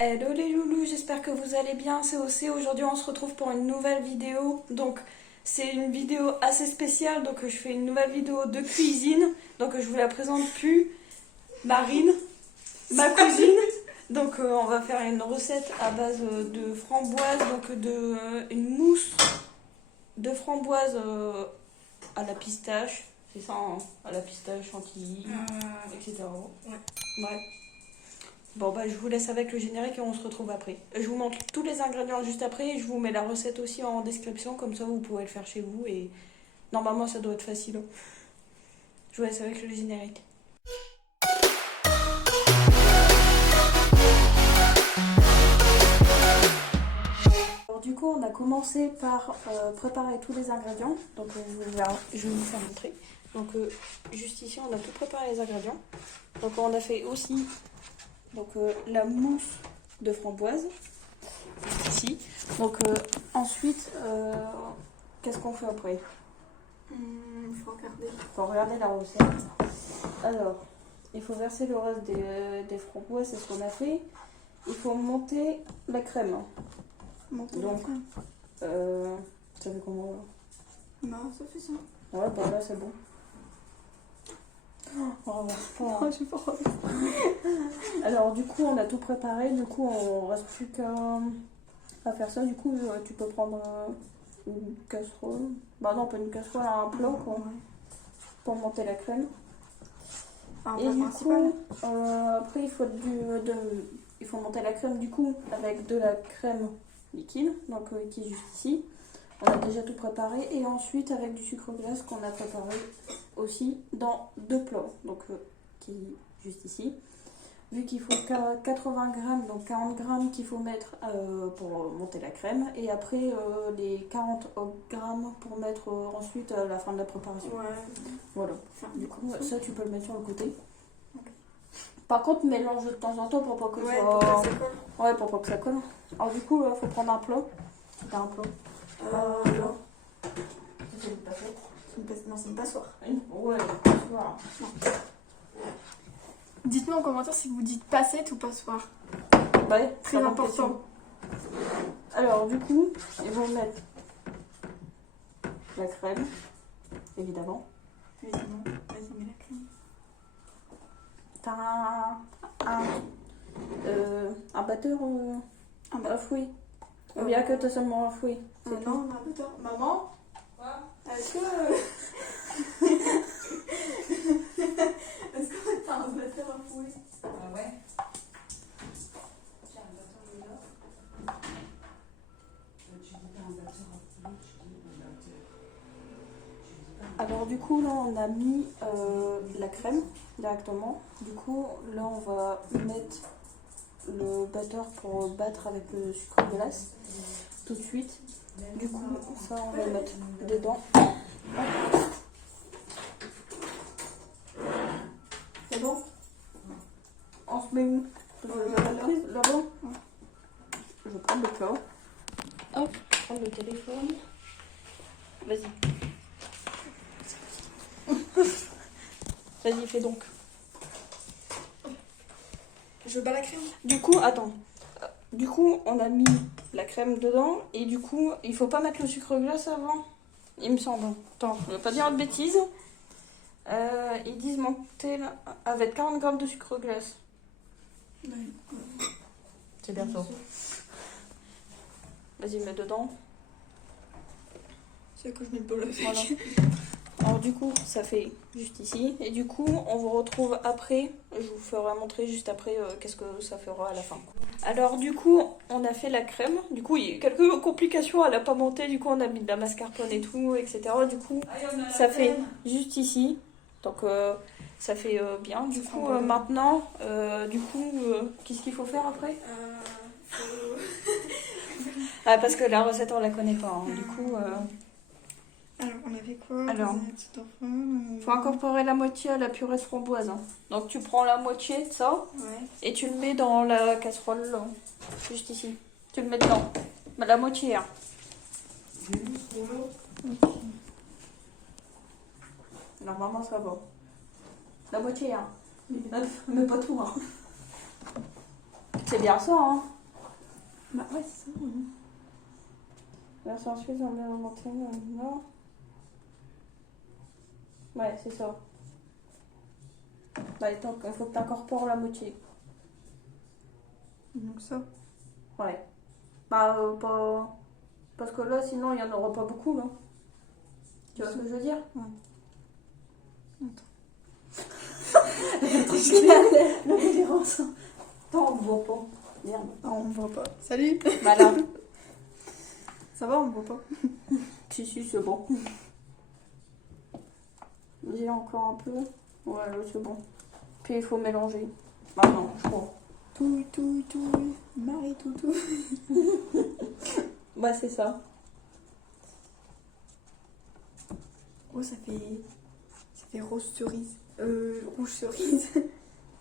Hello les loulous, j'espère que vous allez bien, c'est OC. Aujourd'hui on se retrouve pour une nouvelle vidéo. Donc c'est une vidéo assez spéciale, donc je fais une nouvelle vidéo de cuisine. Donc je vous la présente plus. Marine, ma cousine. Donc on va faire une recette à base de framboise, donc une mousse de framboise à la pistache. C'est ça, hein, à la pistache, chantilly, etc. Ouais. Ouais. Bon bah je vous laisse avec le générique et on se retrouve après. Je vous montre tous les ingrédients juste après et je vous mets la recette aussi en description, comme ça vous pourrez le faire chez vous et normalement ça doit être facile, hein. Je vous laisse avec le générique. Alors du coup on a commencé par préparer tous les ingrédients, donc je vais vous faire montrer. Donc juste ici on a tout préparé les ingrédients. Donc on a fait aussi la mousse de framboise ici. Donc ensuite, qu'est-ce qu'on fait après? Faut regarder la recette. Alors, il faut verser le reste des framboises, c'est ce qu'on a fait. Il faut monter la crème. Donc, ça fait comment là? Non, ça fait ça. Ouais, bah là c'est bon. Oh, Oh, j'ai pas envie. Alors du coup on a tout préparé, du coup on reste plus qu'à faire ça. Du coup tu peux prendre une casserole, bah non pas une casserole, un plat quoi, pour monter la crème. Et du coup après il faut monter la crème du coup avec de la crème liquide, donc qui est juste ici. On a déjà tout préparé et ensuite avec du sucre glace qu'on a préparé aussi dans deux plats, donc qui est juste ici. Vu qu'il faut 80 grammes, donc 40 grammes qu'il faut mettre pour monter la crème et après les 40 grammes pour mettre ensuite à la fin de la préparation. Ouais. Voilà. Du coup ça tu peux le mettre sur le côté. Okay. Par contre mélange de temps en temps pour pas que ouais, ça... pour pas que ça colle. Ouais, pour pas que ça colle. Alors du coup il faut prendre un plat. Si t'as un plat. Non. C'est une passette. Non, c'est une passoire. Ouais, une passoire. Dites-nous en commentaire si vous dites passette ou passoire. Ouais, Très important. Alors du coup, ils vont mettre la crème, évidemment. Évidemment. Vas-y, mets la crème. T'as un batteur à fouet. Ou bien que t'as seulement un fouet. C'est tout. Non, on a un batteur. Maman, Quoi? est-ce que... est-ce que t'as un batteur à fouet? Ah ouais. Tiens, un batteur là. Tu dis pas un batteur à fouet, tu dis un batteur. Tu dis pas un... Alors du coup là on a mis la crème directement. Du coup là on va mettre le batteur pour battre avec le sucre glace tout de suite. Du coup ça on va le mettre dedans. C'est bon? On se met où? Là-bas? Je vais prendre le plat. Hop, prendre le téléphone. Vas-y. Vas-y, fais donc. Je bats la crème. Du coup, attends. Du coup, on a mis la crème dedans et du coup, il faut pas mettre le sucre glace avant. Il me semble. Attends, je vais pas dire de bêtises. Ils disent monter avec 40 grammes de sucre glace. Ouais. C'est bientôt. Vas-y, mets dedans. C'est à quoi je mets le bol avec. Voilà. Alors du coup, ça fait juste ici. Et du coup, on vous retrouve après. Je vous ferai montrer juste après qu'est-ce que ça fera à la fin. Alors du coup, on a fait la crème. Du coup, il y a eu quelques complications. Elle n'a pas monté. Du coup, on a mis de la mascarpone et tout, etc. Du coup, ça fait juste ici. Donc, ça fait bien. Du coup, maintenant, qu'est-ce qu'il faut faire après? Ah, parce que la recette, on la connaît pas. Hein. Du coup... Alors, on avait quoi? Alors, faut incorporer la moitié à la purée de framboise. Hein. Donc tu prends la moitié de ça et tu le mets dans la casserole là, juste ici. Tu le mets dedans. Bah, la moitié. Hein. Normalement ça va. La moitié. Hein. Mais pas tout. Hein. C'est bien ça, hein. Bah ouais, c'est ça. Version suisse en mer montagne dans le nord. Ouais, c'est ça. Bah, il faut que tu incorpores la moitié. Donc ça. Ouais. Bah, pas. Parce que là, sinon, il n'y en aura pas beaucoup, là. Tu vois ce que je veux dire? Ouais. La référence. Attends, on ne voit pas. Merde. Ah, on me voit pas. Salut. Voilà. Ça va, on me voit pas. Si, c'est bon. J'ai encore un peu. Ouais, là, c'est bon. Puis il faut mélanger. Maintenant, je crois. Tout, Marie, tout. Bah, c'est ça. Oh, ça fait rose cerise. Rouge cerise.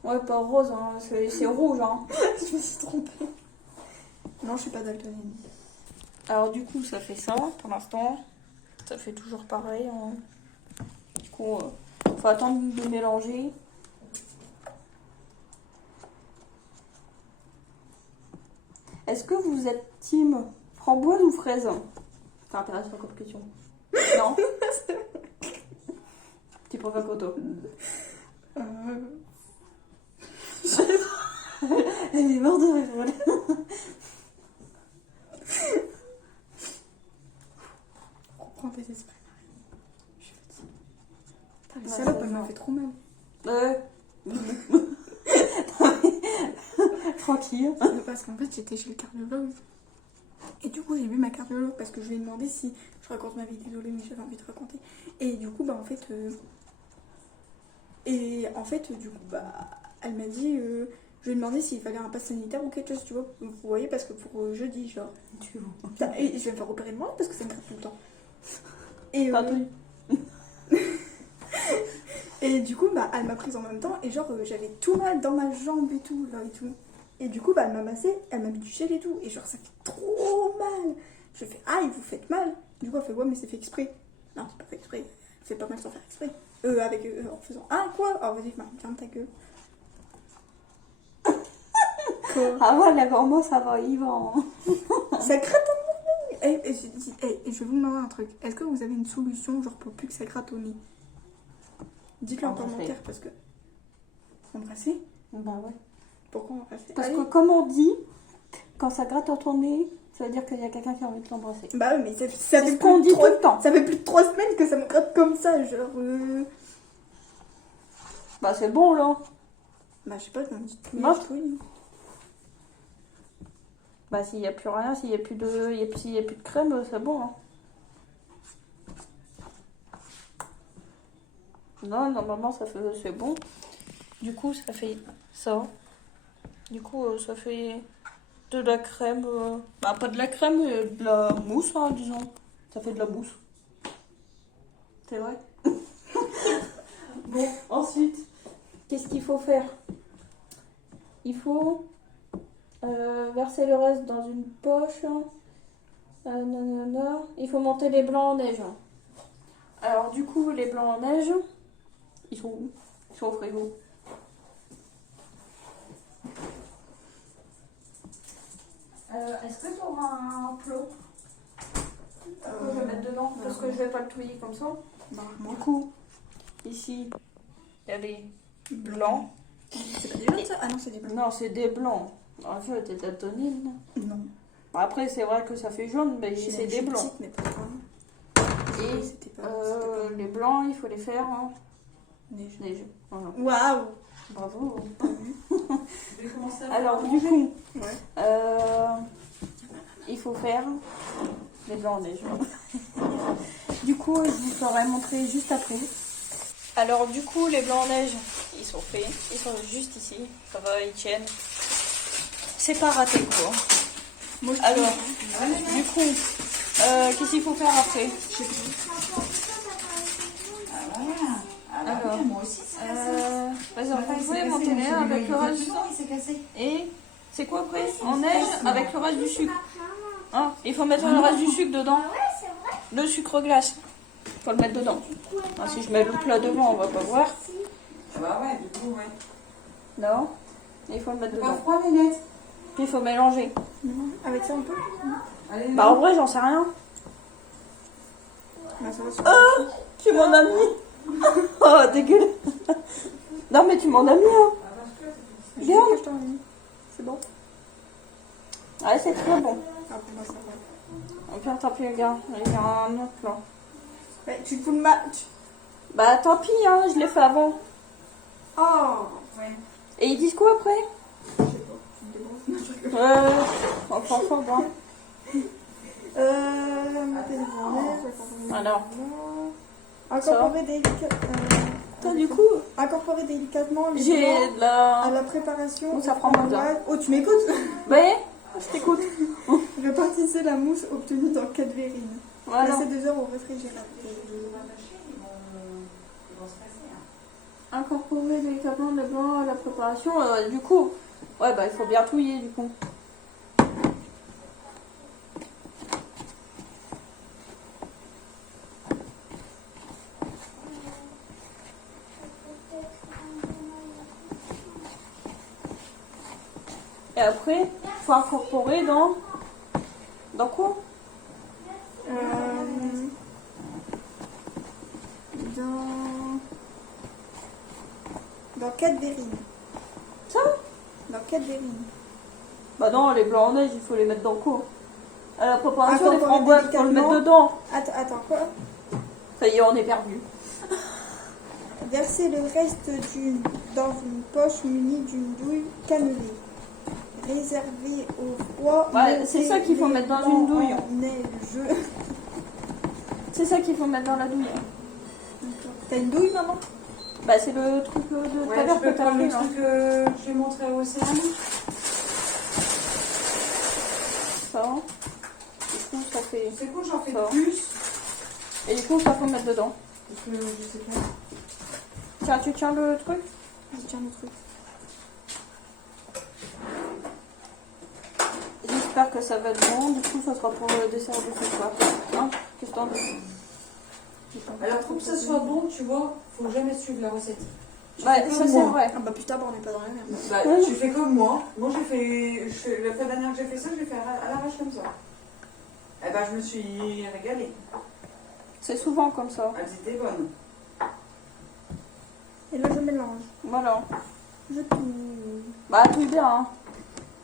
Ouais, pas rose, hein. C'est rouge, hein. Je me suis trompée. Non, je suis pas daltonienne. Alors, du coup, ça fait ça pour l'instant. Ça fait toujours pareil. Hein. Du coup, faut attendre de mélanger. Est-ce que vous êtes team framboise ou fraise? Ça intéresse pas comme question. Non. Tu préfères quoi, toi? Elle est morte de rire. Reprends tes esprits, Marie. Je suis fatiguée. Putain, les Ouais, salopes, ça elle m'a va. fait trop mal. Tranquille. Parce qu'en fait, j'étais chez le cardiologue. Et du coup, j'ai vu ma cardiologue parce que je lui ai demandé si je raconte ma vie. Désolée, mais j'avais envie de raconter. Et du coup, bah en fait. Du coup, bah. Elle m'a dit. Je lui ai demandé s'il fallait un pass sanitaire ou quelque chose, tu vois. Vous voyez, parce que pour jeudi, genre. Tu vois. Et je vais me faire opérer de moi parce que ça me gratte tout le temps. Et, Pardon. et du coup, bah, elle m'a prise en même temps. Et genre, j'avais tout mal dans ma jambe et tout, là et tout. Et du coup, bah, elle m'a massé, elle m'a mis du gel et tout. Et genre, ça fait trop mal. Je fais, aïe, vous faites mal. Du coup, elle fait, ouais, mais c'est fait exprès. Non, c'est pas fait exprès. C'est pas mal sans faire exprès. En faisant, ah, quoi? Oh, vas-y, ferme ta gueule. Quoi? Ah ouais, la gourmand, ça va, il va. Hein. Ça gratte en nez. Et je vais vous demander un truc. Est-ce que vous avez une solution, genre, pour plus que ça gratte au nez? Dites-le en Embrasser. commentaire parce que. Embrasser? Bah ouais. Pourquoi embrasser? Parce Allez. que comme on dit, quand ça gratte dans ton nez, ça veut dire qu'il y a quelqu'un qui a envie de t'embrasser. Bah oui, mais ça C'est fait ce qu'on dit tout le temps. Ça fait plus de 3 semaines que ça me gratte comme ça, genre. Bah c'est bon là. Bah je sais pas, je me dis tout. Moi, Oui. bah s'il n'y a plus rien, s'il n'y a plus de crème, c'est bon. Hein. Non, normalement c'est bon. Du coup ça fait ça. Du coup ça fait de la crème. Bah pas de la crème, mais de la mousse, hein, disons. Ça fait de la mousse. C'est vrai. Bon, ensuite, qu'est-ce qu'il faut faire? Il faut verser le reste dans une poche. Nanana. Il faut monter les blancs en neige. Alors du coup, les blancs en neige, ils sont où? Ils sont au frigo. Est-ce que tu auras un plot que je vais mettre dedans? Parce que je vais pas le touiller comme ça. Bah Du coup, ici, il y a des blancs. C'est pas des jaunes ça? Ah non, c'est des blancs. Non, c'est des blancs. En fait, t'es daltonienne, non? Non. Après, c'est vrai que ça fait jaune, mais c'est des blancs. Petite, mais pas grave. Et C'était pas les blancs, il faut les faire en neige. neige. Voilà. Waouh! Bravo. Je vais commencer à Alors, faire du manger. coup, Ouais. il faut faire les blancs en neige. Du coup, je vous ferai montrer juste après. Alors, du coup, les blancs en neige, ils sont faits. Ils sont juste ici. Ça va, ils tiennent. C'est pas raté, quoi. Moi, je Alors, du coup, qu'est-ce qu'il faut faire après? Ah voilà. Ah bah Alors, oui, moi aussi c'est cassé. Vas-y, Enfin, il vous s'est pouvez cassé, monter moi, les je uns l'ai avec vu le il y a reste deux ans, il s'est cassé. Et c'est quoi après? En neige casse, avec le reste du sucre. Hein? Il faut mettre le reste du sucre dedans. Le sucre glace. Il faut le mettre dedans. Ah, si je mets le plat devant, on va pas voir. Ah bah ouais, du coup, ouais. Non. Il faut le mettre C'est pas dedans. froid, les lettres? Puis il faut mélanger. Avec ça, on peut. Allez, Bah en vrai, j'en sais rien. Bah, ça va sur Tu m'en as mis. Oh, dégueulasse. Non, mais tu m'en as mis, hein. Bien. Je t'en ai mis. C'est bon. Ouais, c'est très bon. Ah, pour moi, ça va. Au pire, tant pis, regarde. Il y a un autre là. Ouais, tu te fous de ma. Bah tant pis, hein, je l'ai fait avant. Oh, ouais. Et ils disent quoi après? Je sais pas. Tu me débrouilles. Enfin, bon. Alors. Incorporer Incorporer délicatement les J'ai blancs de la... à la préparation. Où ça prend moins de temps. Oh, tu m'écoutes? Ouais, je t'écoute. Répartissez la mousse obtenue dans 4 verrines. Voilà. Laissez 2 heures au réfrigérateur. Ils vont se passer. Hein. Incorporer délicatement le blanc à la préparation. Du coup, ouais, bah il faut bien touiller du coup. Et après, il faut incorporer dans... Dans quoi? Dans 4 verrines. Ça? Dans 4 verrines. Bah non, les blancs en neige, il faut les mettre dans quoi? À la préparation des Incorporer framboises, il faut le mettre dedans. Attends, quoi? Ça y est, on est perdu. Versez le reste dans une poche munie d'une douille cannelée. Réservé au froid. Ouais, c'est ça qu'il faut mettre dans une douille. Neige. C'est ça qu'il faut mettre dans la douille. T'as une douille, maman? Bah c'est le truc de tout à Ouais, l'heure tu que peux t'as prendre fait le là. truc que j'ai montré à Océane. Ça. Du coup, ça fait... C'est cool, j'en fais Ça. plus. Et du coup, ça faut mettre dedans. Parce que je sais pas. Tiens, tu tiens le truc? Je tiens le truc. J'espère que ça va être bon. Du coup, ça sera pour le dessert de ce soir. Hein? Qu'est-ce que t'en dis? Alors pour que ça soit bon, tu vois, faut jamais suivre la recette. Ouais, fais ça comme c'est moi. vrai. Ah bah putain, on n'est pas dans la merde. Bah, tu fais comme moi. Moi j'ai fait, la fois dernière que j'ai fait ça, je l'ai fait à l'arrache comme ça. Eh ben je me suis régalée. C'est souvent comme ça. Elles étaient bonnes. Et là, je mélange. Voilà. Je tourne. Bah, tout bien, hein.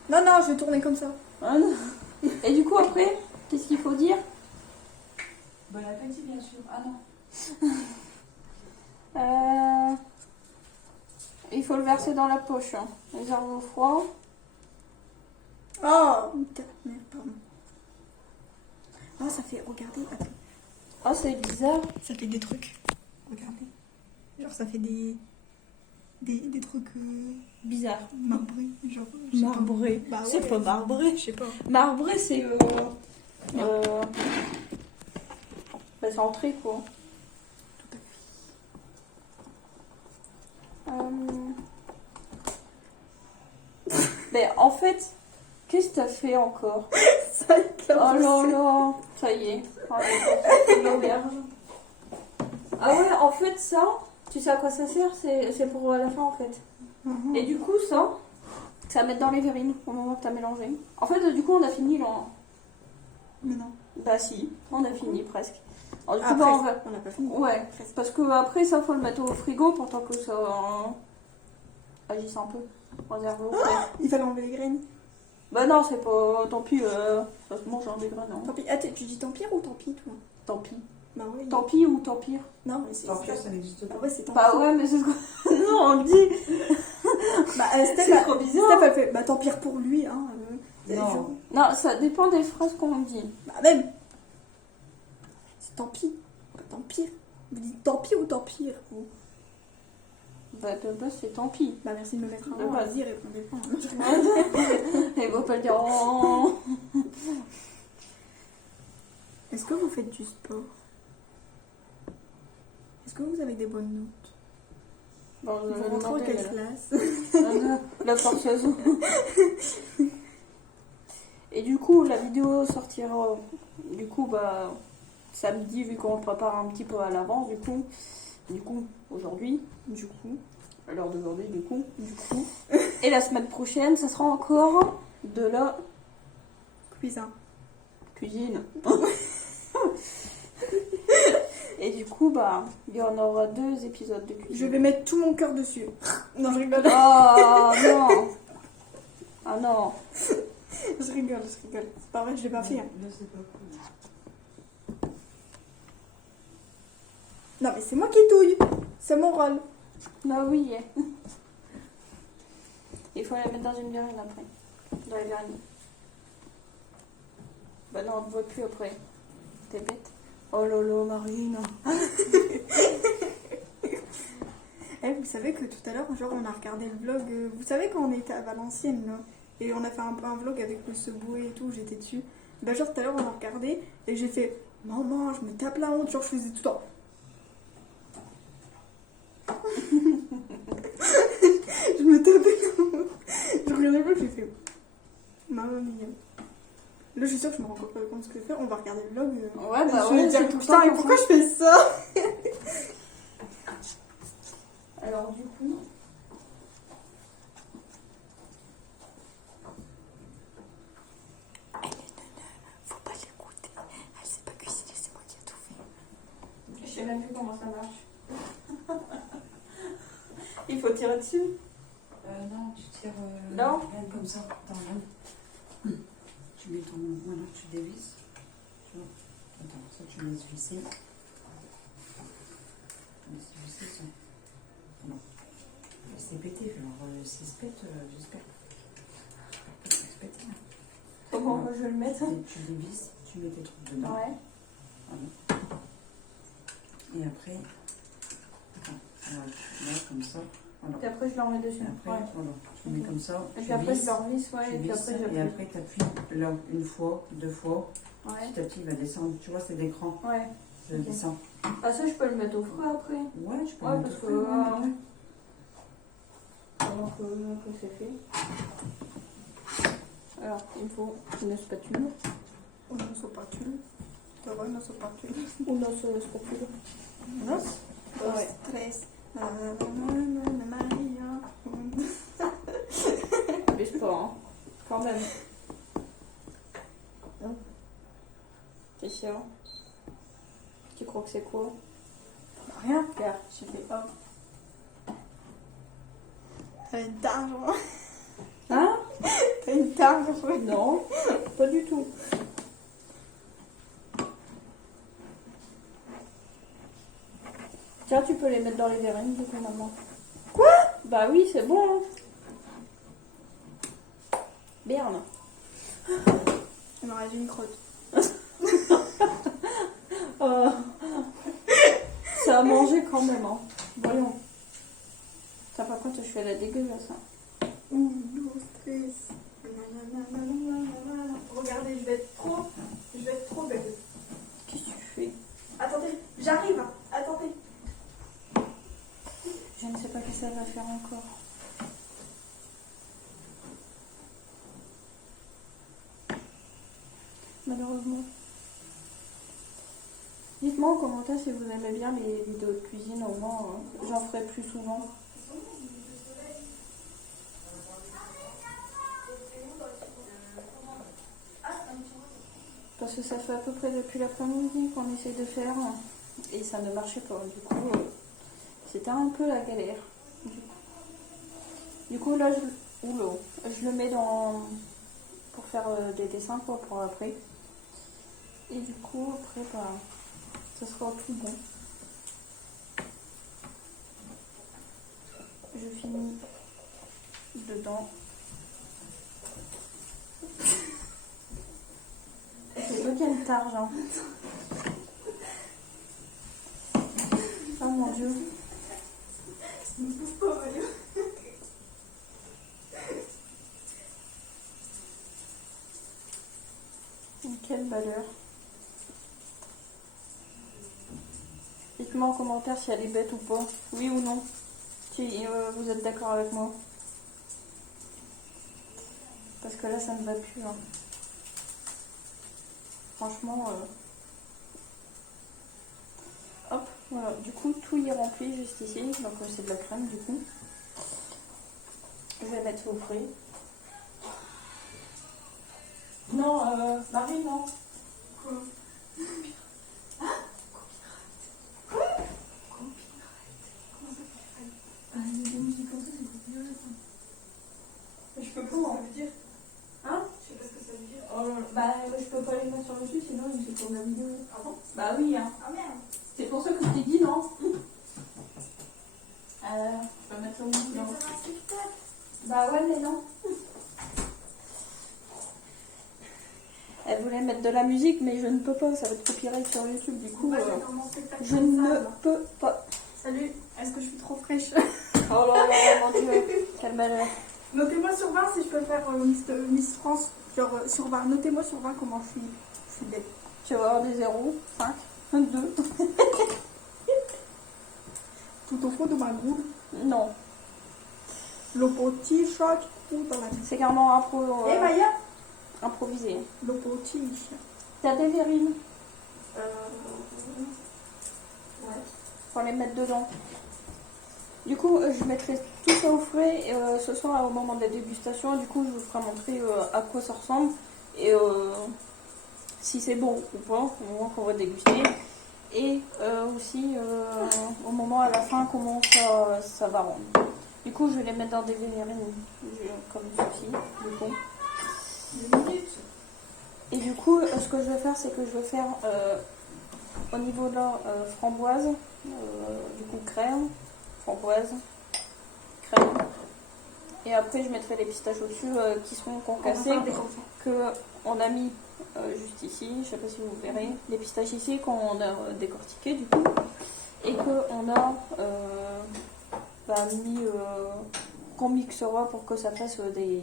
Non, non, je vais tourner comme ça. Hein. Et du coup, après, qu'est-ce qu'il faut dire? Bon appétit, bien sûr. Ah non. Il faut le verser dans la poche. Hein. Réserve au froid. Oh putain, merde, pardon. Oh, ça fait. Regardez, attends. Oh, c'est bizarre. Ça fait des trucs. Regardez. Genre, ça fait des trucs Bizarre. marbrés. Genre, je sais pas. Marbré. Bah ouais. C'est pas marbré. Je sais pas. Marbré, c'est. Bah, c'est entré, quoi. Tout à fait. Mais en fait, qu'est-ce que t'as fait encore? Ça éclate. Oh là là, ça y est. Oh, c'est l'auberge. Ah ouais, en fait, ça, tu sais à quoi ça sert? C'est pour la fin, en fait. Et du coup, ça va mettre dans les verrines au moment que t'as mélangé. En fait, du coup, on a fini là. Mais non. Bah si, on a fini presque. Alors, du coup, Ah, bah, presque. On n'a pas fini. Ouais, parce que après ça, faut le mettre au frigo pour tant que ça agisse un peu. Réservé au frais. Il fallait enlever les graines. Bah non, c'est pas. Tant pis, ça se mange en des graines. Hein. Tant pis. Ah, tu dis tant pis ou tant pis, toi? Tant pis. Bah ouais. Tant pis ou tant pire. Non, mais c'est Tant pis, ça n'existe Bah pas. ouais, c'est tant Bah pis. ouais, mais c'est ce que. Non, on le dit. Bah, Steph, C'est trop bizarre. Steph, elle fait, bah tant pire pour lui, hein. Non. Non, ça dépend des phrases qu'on dit. Bah même. C'est tant pis. Pas tant pire. Vous dites tant pis ou tant pire, vous? Bah de base, c'est tant pis. Bah merci de me mettre un De nom. base. Vas-y, répondez pas. Et va pas le dire. Oh. Est-ce que vous faites du sport? Est-ce que vous avez des bonnes notes? Bon, je vais Vous rentrez en demander, quelle là. classe? La forceuse. Et du coup, la vidéo sortira du coup bah samedi vu qu'on le prépare un petit peu à l'avance du coup aujourd'hui à l'heure d'aujourd'hui du coup et la semaine prochaine ça sera encore De la Cuisine. cuisine. Et du coup, bah, il y en aura 2 épisodes de cuisine. Je vais mettre tout mon cœur dessus. Non, je rigole. Oh non. Ah non. Je rigole. C'est pas vrai, je l'ai pas fait. Hein. Là, c'est pas cool. Non, mais c'est moi qui touille. C'est mon rôle. Non, oui. Il faut la mettre dans une verrine après. Dans les verrines. Bah non, on ne voit plus après. T'es bête. Oh lolo, Marine. Eh, vous savez que tout à l'heure, genre, on a regardé le vlog. Vous savez quand on était à Valenciennes, là, et on a fait un vlog avec le Subway et tout, j'étais dessus. Bah, genre, tout à l'heure, on a regardé et j'ai fait maman, je me tape la honte. Genre, je faisais tout le temps. Je me tapais la honte. Je regardais le vlog, j'ai fait maman mia. Là, je suis sûre que je me rends pas compte de ce que je fais. On va regarder le vlog. Ouais, bah je vais ouais, dire c'est tout le putain, temps et comme pourquoi ça. je fais ça? Alors du coup... Faut pas l'écouter. Elle sait pas cuisiner, c'est moi qui ai tout fait. Je sais même plus comment ça marche. Il faut tirer dessus. Non, tu tires Non. regarde comme ça. Attends, regarde. Tu mets ton. Voilà, tu dévisses. Tu vois. Attends, ça tu laisses visser. Tu laisses visser ça. Non. C'est pété, alors si se pète, j'espère. J'espère pas que ça se pète. Comment je vais le mettre? Tu dévisses, tu mets tes trucs dedans. Ouais. Voilà. Et après. Attends, voilà, là, comme ça. Voilà. Et après je le remets dessus. Et après, Ouais. voilà, tu mets comme ça. Et tu puis après je visses, le revisse, ouais. tu Et puis visses, après et j'appuie. après tu appuies là, une fois, 2 fois. Ouais. Petit à petit, il va descendre. Tu vois, c'est d'écran. Ouais. Ça Ok. descend. Ah ça je peux le mettre au frais après. Ouais, tu peux Ouais, mettre parce au que, frais, ouais. Pendant que c'est fait. Alors, il me faut une spatule. Una spatule. T'auras une spatule. Une spatule. Dos, Ouais. tres. Mais je peux, hein. Quand même. Non. T'es sûr? Tu crois que c'est quoi? Rien. Regarde, j'ai fait hop. T'as une targe. Hein? T'as une targe. Non, pas du tout. Tiens, tu peux les mettre dans les verrines, du coup, maman. Quoi? Bah oui, c'est bon, hein. Berne. Elle m'aurait dit une crotte. Ça a mangé quand même, hein. Voyons. Ça, par contre, je fais la dégueulasse, hein. Uno, tres. Regardez, je vais être trop belle. Qu'est-ce que tu fais? Attendez, j'arrive. Attendez. Je ne sais pas ce que ça va faire encore. Malheureusement. Dites-moi en commentaire si vous aimez bien les vidéos de cuisine, au moins j'en ferai plus souvent. Parce que ça fait à peu près depuis l'après-midi qu'on essaie de faire et ça ne marchait pas. Du coup, c'était un peu la galère. Du coup là, je le mets pour faire des dessins pour après. Et du coup, après, bah, ça sera tout bon. Je finis dedans. C'est toi qui as une targe, hein. Oh mon dieu. Je me bouge pas, voyons. Quelle valeur. Dites-moi en commentaire si elle est bête ou pas. Oui ou non. Si vous êtes d'accord avec moi. Parce que là, ça ne va plus. Hein. Franchement. Hop, voilà. Du coup, tout y est rempli juste ici. Donc, c'est de la crème, du coup. Je vais mettre au frais. Non, Marie, non. Quoi? Je peux pas, on veut dire. Hein? Je sais pas ce que ça veut dire. Oh, bah, je peux pas les mettre sur le dessus, sinon ils se tournent la vidéo. Ah bon? Bah oui, hein. Ah merde. C'est pour ça que je t'ai dit non. Je peux mettre sur le dessus. Mais Non. ça va TikTok. Bah ouais, mais non. Elle voulait mettre de la musique, mais je ne peux pas, ça va être copyright sur YouTube, du coup, Moi, j'adore mon spectacle je comme ça, ne moi. peux pas. Salut, est-ce que je suis trop fraîche? Oh là là, mon Dieu, quelle malheur. Notez-moi sur 20 si je peux faire Miss France. Genre sur 20, notez-moi sur 20 comment je suis belle. Tu vas avoir des 0, 5, 2. Tout au fond de ma goule. Non, Le petit chat ou dans la vie. c'est carrément Eh Maya, improvisé. le petit chat. T'as des verrines, Ouais. faut les mettre dedans. Du coup, je mettrai tout ça au frais ce soir au moment de la dégustation. Du coup, je vous ferai montrer à quoi ça ressemble et si c'est bon ou pas au moment qu'on va déguster. Et aussi au moment à la fin comment ça va rendre. Du coup, je vais les mettre dans des verrines comme ceci. Du coup. 2 minutes. Et du coup, ce que je vais faire, c'est que je vais faire au niveau de la framboise, du coup crème, framboise, crème. Et après, je mettrai les pistaches au-dessus qui seront concassées, qu'on a mis juste ici. Je ne sais pas si vous verrez. Les pistaches ici qu'on a décortiquées du coup. Et qu'on a mis, qu'on mixera pour que ça fasse des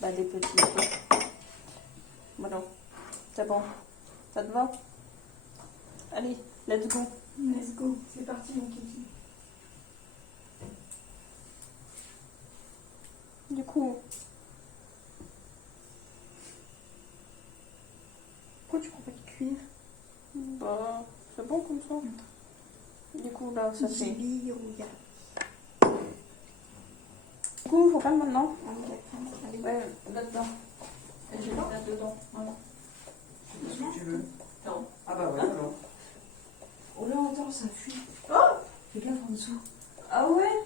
petits trucs. Voilà, c'est bon. Ça te va? Allez, let's go. Let's go, c'est parti mon kiki. Du coup, Pourquoi tu prends pas de cuir? bah, c'est bon comme ça. Du coup, là, ça fait. Jibi, Du coup, faut pas le maintenant. Allez. Ouais, là-dedans. Et je vais le mettre dedans. Voilà. Qu'est-ce que tu veux? Non. Ah bah ouais, alors. Oh là, attends, ça fuit. Oh! Fais gaffe en dessous. Ah ouais?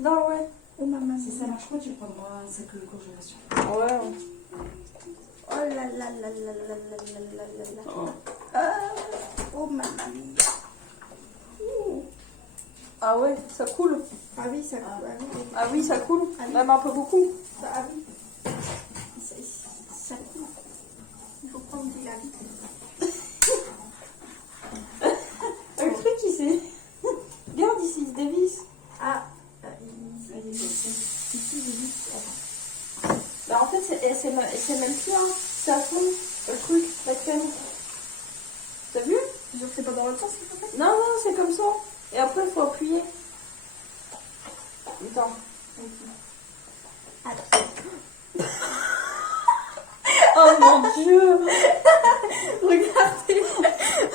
Non, ouais. Oh maman. Si ça marche pas, tu prendras un sac de congélation. Ouais. Oh là là là là là là là là là. Oh. Oh maman. Ah ouais, ça coule. Ah oui, ça coule. Ah oui, Ah oui, ça coule. Ah oui. Même un peu beaucoup. ah oui. Ça coule. Il faut prendre des habits. Le truc, il s'est. Regarde ici, il se dévisse. Ah, Ici, j'ai dit. Bah en fait, c'est même plus un. C'est à fond, le truc, la crème. T'as vu? je ne sais pas dans l'autre sens, s'il vous plaît. Non, non, c'est comme ça. Et après, il faut appuyer. Attends. Oh mon Dieu! Regardez.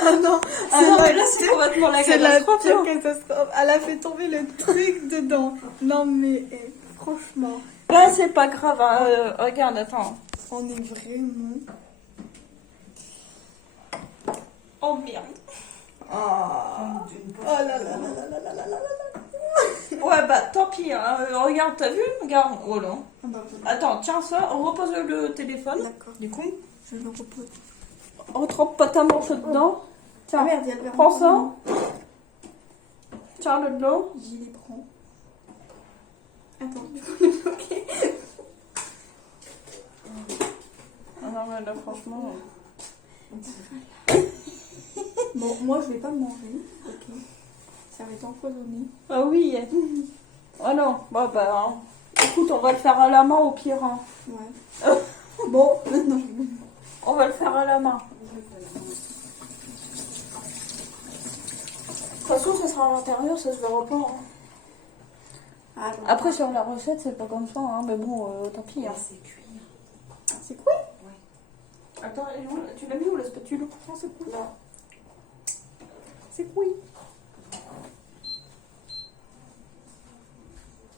Ah non, Ah non, mais là, c'est complètement la c'est la catastrophe. pire hein. catastrophe. Elle a fait tomber le truc dedans. Non mais franchement, Là, c'est pas grave. Hein. Regarde, attends. on est vraiment. Oh merde. Oh, oh là là là là là là là là là. Ouais, bah tant pis. Hein. Regarde, t'as vu? Regarde. Oh là. Ah bah, Attends, tiens ça. Repose le téléphone. d'accord. Du coup, Je le repose. retrempe pas ta manche dedans. Ah Tiens, merde, il y a le verre. prends ça. Tiens le de l'eau. J'y les prends. Attends, je peux le bloquer. Ah non, mais là, franchement. Bon, moi je vais pas le manger. Ok. Ça va être empoisonné. Ah oui. Oh non. Bah, hein. Écoute, on va le faire à la main au pire. Hein. Ouais. Bon, non. On va le faire à la main. De toute façon, ça sera à l'intérieur, ça se verra pas. Hein. Ah, donc, Après, sur la recette, c'est pas comme ça, hein. Mais bon, tant pis. Hein. C'est cuit. c'est quoi? Attends, elle est où, tu l'as mis où la spatule? Non, c'est quoi? Là. C'est quoi?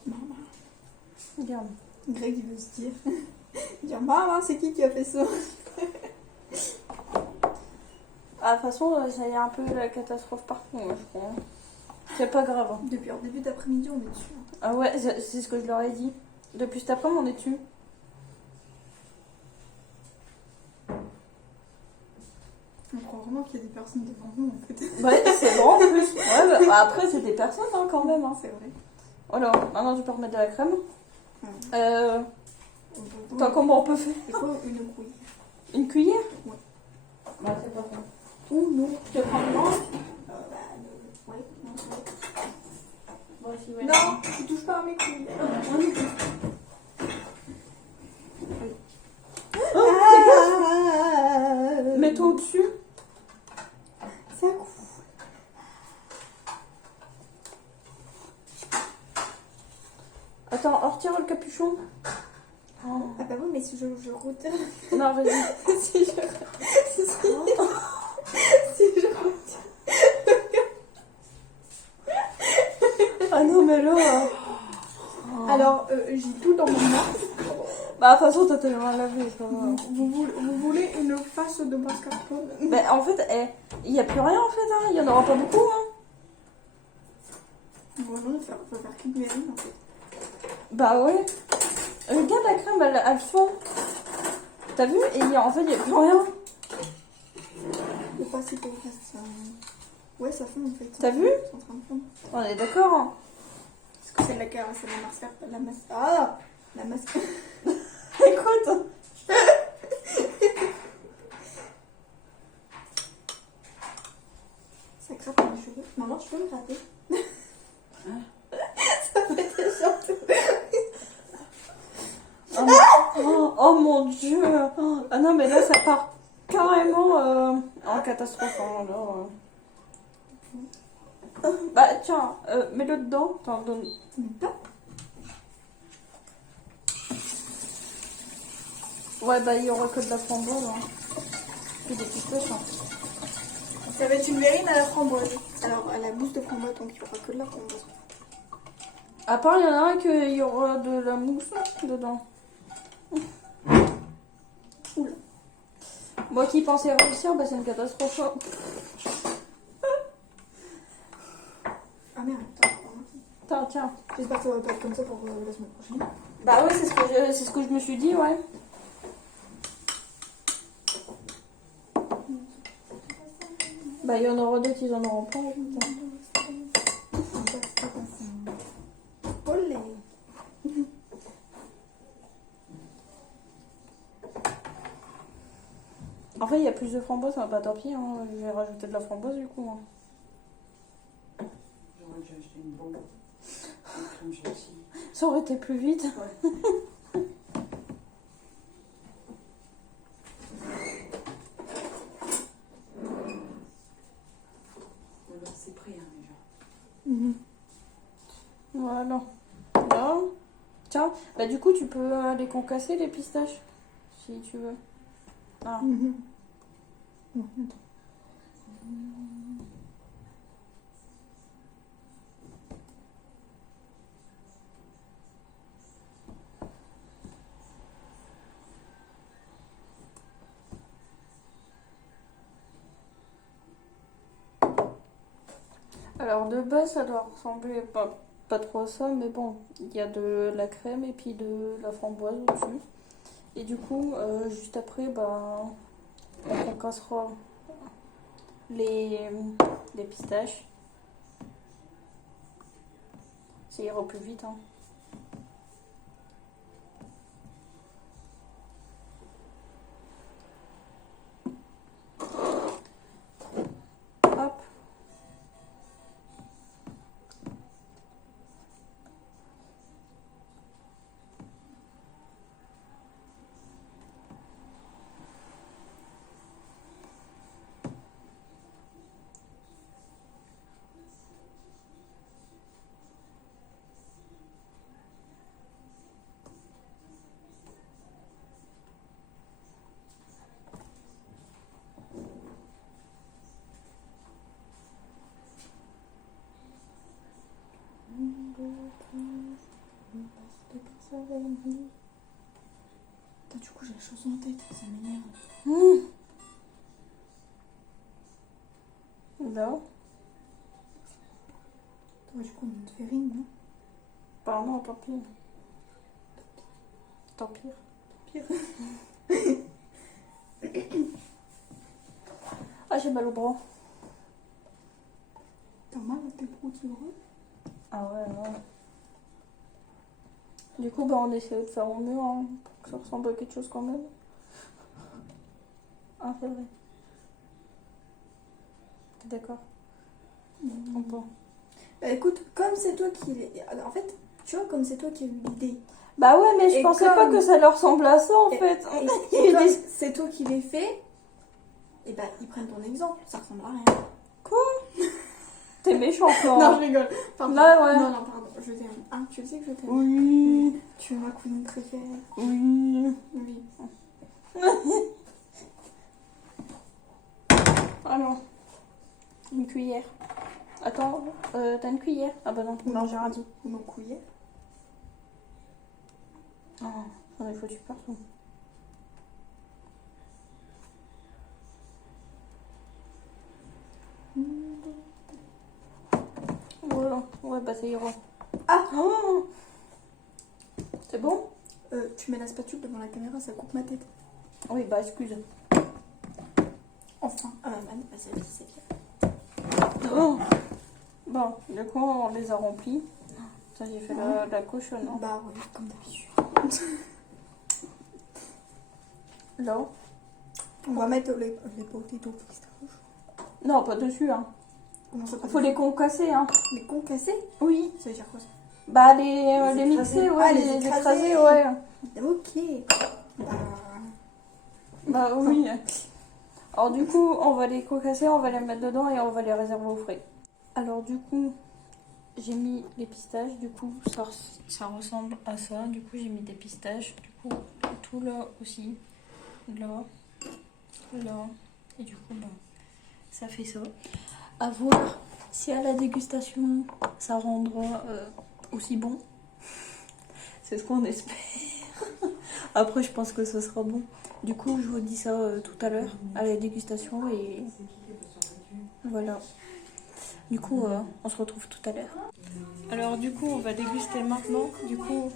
Maman. Regarde. Greg, il veut se dire. Dire maman, c'est qui a fait ça? Ah, de toute façon, ça y est un peu la catastrophe partout, moi, je crois. C'est pas grave. Hein. Depuis en début d'après-midi, on est dessus. Ah ouais, c'est ce que je leur ai dit. Depuis cet après-midi, on est dessus. On croit vraiment qu'il y a des personnes devant nous en fait. Ouais, c'est bon en plus. Ouais, bah, après, c'est des personnes hein, quand même. Hein. C'est vrai. Alors, maintenant, tu peux remettre de la crème. Ouais. Attends, comment on peut faire? Il faut une couille. Une cuillère? Ouais. Bah, c'est pas ça. Ou non. Tu veux prendre moi? Ouais, non. Bon, si, ouais. Non, tu touches pas à mes couilles. Mets-toi au-dessus. Ça coule. Attends, on retire le capuchon. Oh. Ah bah oui, mais si je retire... Non, vas-y. si je... si je retire... Ah non, mais là... Alors, j'ai tout dans mon masque. Bah, de toute façon, t'as tellement lavé, ça va. Vous voulez une face de mascarpone? Mais en fait, il n'y a plus rien en fait, hein. Il y en aura pas beaucoup. Hein. Bon, non, faut faire qu'une mérine en fait. Bah ouais. Regarde la crème, elle fond. T'as vu? Et en fait, il n'y a plus rien. Le pas si pour ça. Ouais, ça fond en fait. T'as vu? C'est en train de fondre. On est d'accord. Hein. Est-ce que c'est la mascarpone? Ah, la mascarpone. Écoute. Ça gratte dans les cheveux. Maman, tu peux me gratter? Hein? Ça fait déjà tout. Oh mon dieu. Ah non, mais là, ça part carrément en catastrophe. Hein, là, Bah tiens, mets-le dedans. T'en donnes. Pas. Ouais, bah il y aura que de la framboise. Hein. Que des pistaches. Hein. Ça va être une mérine à la framboise. Alors, à la mousse de framboise, donc il n'y aura que de la framboise. À part, il y en a un qu'il y aura de la mousse dedans. Oula. Moi qui pensais réussir, bah c'est une catastrophe. Ah merde, attends. Tiens, tiens. J'espère que ça va pas être comme ça pour la semaine prochaine. Bah ouais, c'est ce que je me suis dit, ouais. Bah il y en aura d'autres, ils en auront pas. Olé. En fait, il y a plus de framboise, bah tant pis, hein. Je vais rajouter de la framboise du coup. Hein. J'aurais dû acheter une bombe. Une crème chantilly. Ça aurait été plus vite. Ouais. Voilà, c'est prêt hein, déjà. Voilà. Là. Tiens, bah du coup, tu peux les concasser, les pistaches, si tu veux. Ah. Alors de base, ça doit ressembler pas trop à ça, mais bon, il y a de la crème et puis de la framboise au-dessus. Et du coup, juste après, bah, on concassera les pistaches. Ça ira plus vite. Hein. Hop. tant pis. Tant pis. Pire. Ah, j'ai mal au bras. T'as mal à tes bras du bras? Ah ouais, ouais. Du coup, bah, on essaie de faire au mieux, hein, pour que ça ressemble à quelque chose quand même. Ah, c'est vrai. T'es d'accord? Ou pas? Bah écoute, comme c'est toi qui l'ai... En fait, tu vois, comme c'est toi qui as eu l'idée. Bah ouais, mais je Et pensais comme- pas que ça leur ressemble à ça, en fait. Et comme c'est toi qui l'ai fait, et bah ils prennent ton exemple, ça ressemble à rien. T'es méchant, toi. Non, je rigole. Pardon. Là, ouais. Non, pardon, je t'aime. Ah, tu le sais que je t'aime. Oui. Tu es ma cousine préférée. Oui. Oui. Alors, une cuillère. Attends, t'as une cuillère? Ah bah non, non, j'ai rien dit. Mon couillet. Oh, il faut que tu partout. Voilà, ouais, bah ça ira. Ah Oh, c'est bon? Tu mets la spatule devant la caméra, ça coupe ma tête. Oui, bah excuse. Enfin. Ah bah man, bah, c'est bien. Oh. Bon, du coup, on les a remplis. Ça, j'ai fait la cochonne. Hein. Bah oui, comme d'habitude. Là. On va mettre les potatoes pistaches. Non, pas dessus, hein. Comment ça Faut les concasser, hein. Les concassés? Oui. Ça veut dire quoi ça? Bah, les mixer, ouais, Ah, les les écraser. écraser, ouais. Ok. Bah, oui. Alors, du coup, on va les concasser, on va les mettre dedans et on va les réserver au frais. Alors, du coup, j'ai mis les pistaches, du coup, ça ressemble à ça. Du coup, j'ai mis des pistaches, du coup, tout là aussi. Là, là. Et du coup, bah, ça fait ça. À voir si à la dégustation, ça rendra aussi bon. C'est ce qu'on espère. Après, je pense que ce sera bon. Du coup, je vous dis ça tout à l'heure, à la dégustation. Et voilà. Du coup, on se retrouve tout à l'heure. Alors, du coup, on va déguster maintenant. Du coup,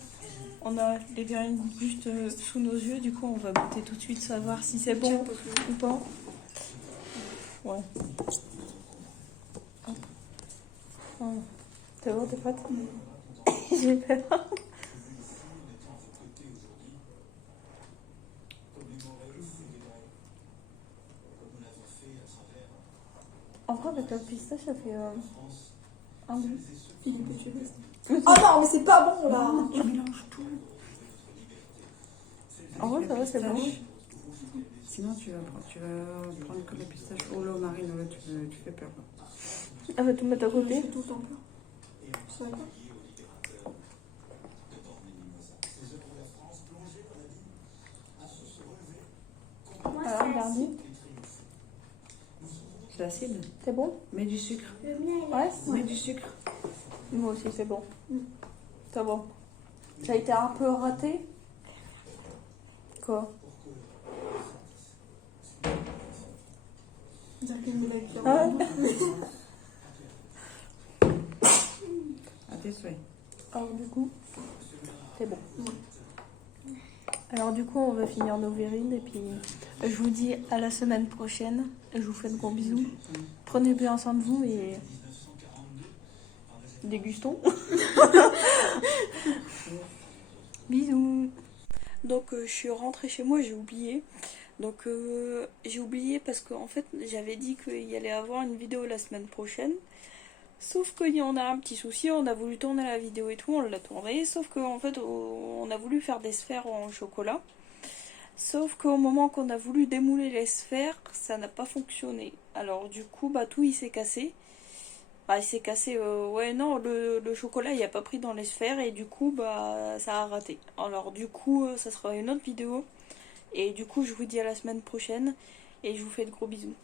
on a les verrines juste sous nos yeux. Du coup, on va goûter tout de suite, savoir si c'est bon ou pas. Ouais. Oh. C'est bon, t'es prête? J'ai peur. En vrai, avec la pistache, ça fait un goût. Oh non, mais c'est pas bon là. Tu mélanges tout. En vrai, ça va, c'est bon. Sinon, tu vas prendre que la pistache ou l'eau marine, là, tu fais peur. Elle va tout mettre à côté. Tout en peur. Ça va pas. Alors, regardez. C'est acide. C'est bon? Mets du sucre. Ouais? Mets du sucre. Moi aussi, c'est bon. C'est bon. Ça a été un peu raté. Quoi? Ah ouais. À tes souhaits. Alors du coup, c'est bon. Alors du coup, on va finir nos verrines et puis je vous dis à la semaine prochaine. Je vous fais de gros bisous. Prenez bien soin de vous et dégustons. Bisous. Donc je suis rentrée chez moi, j'ai oublié. Donc j'ai oublié parce qu'en fait j'avais dit qu'il y allait avoir une vidéo la semaine prochaine. Sauf qu'il y en a un petit souci, on a voulu tourner la vidéo et tout, on l'a tournée. Sauf qu'en fait on a voulu faire des sphères en chocolat. Sauf qu'au moment qu'on a voulu démouler les sphères, ça n'a pas fonctionné. Alors du coup bah tout il s'est cassé. Bah, il s'est cassé, ouais non, le chocolat il a pas pris dans les sphères et du coup bah ça a raté. Alors du coup ça sera une autre vidéo. Et du coup je vous dis à la semaine prochaine et je vous fais de gros bisous.